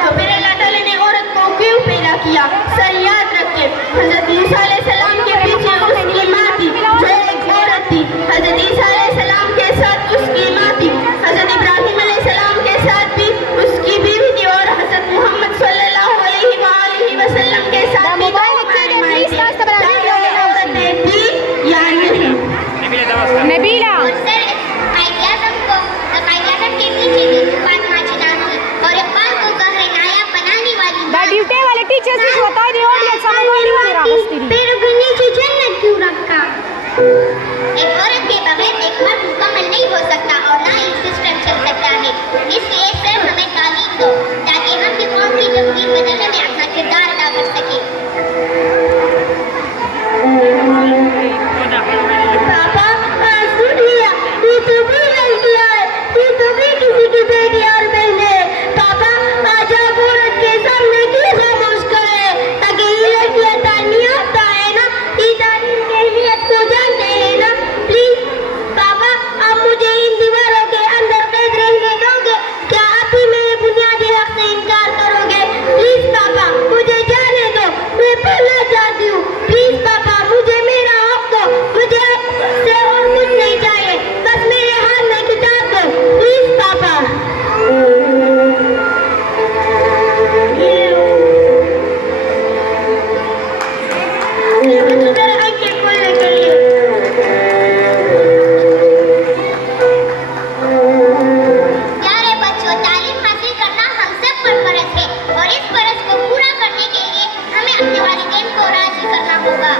तो फिर अल्लाह ताला ने औरत को क्यों पैदा किया? सर याद रखें, हज़रत ईसा अलैहिस्सलाम के पीछे उसकी माँ थी जो एक औरत थी। हज़रत ईसा अलैहिस्सलाम के साथ उसकी माँ थी। हज़रत इब्राहिम अलैहिस्सलाम के साथ भी उसकी बीवी थी और हज़रत मोहम्मद सल्लल्लाहु अलैहि वसल्लम के साथ भी औरतें थी या नहीं? नबीला ड्यूटी वाले टीचर्स भी बता रहे हो ये सब मोबाइल में रास्ती पैरों के नीचे जन्नत क्यों रखा? एक औरत के बगैर एक मर्द मुकम्मल नहीं हो सकता और ना ही सिस्टम चल सकता है। इसलिए सर हमें तालीम दो ताकि हम भी कौम की तकदीर बदलने में अपना किरदार अदा कर सकें। पापा सुन लिया, तू तो भी लड़कियां है, तू तो भी किसी की बेटी और बहन है। पापा आज आप औरत के सामने क्यों खामोश करे ताकि ये लड़कियां तालीम आता है ना, ये तालीम के लिए तो जानते हैं ना। प्लीज पापा आप मुझे इन दीवारों के अंदर कैद रहने दोगे? क्या आप ही मेरे बुनियादी हक से इनकार करोगे? प्लीज पापा मुझे जाने दो, मैं पढ़ना चाहती हूँ। प्लीज पापा मुझे मेरा हक दो, मुझे से और कुछ नहीं चाहिए, बस मेरे हाथ में किताब दो। प्लीज पापा मेरा आंखें खोलने के लिए प्यारे बच्चों, तालीम हासिल करना हम सब पर फर्ज है और इस फर्ज को पूरा करने के लिए हमें अपने वालिदैन को राजी करना होगा।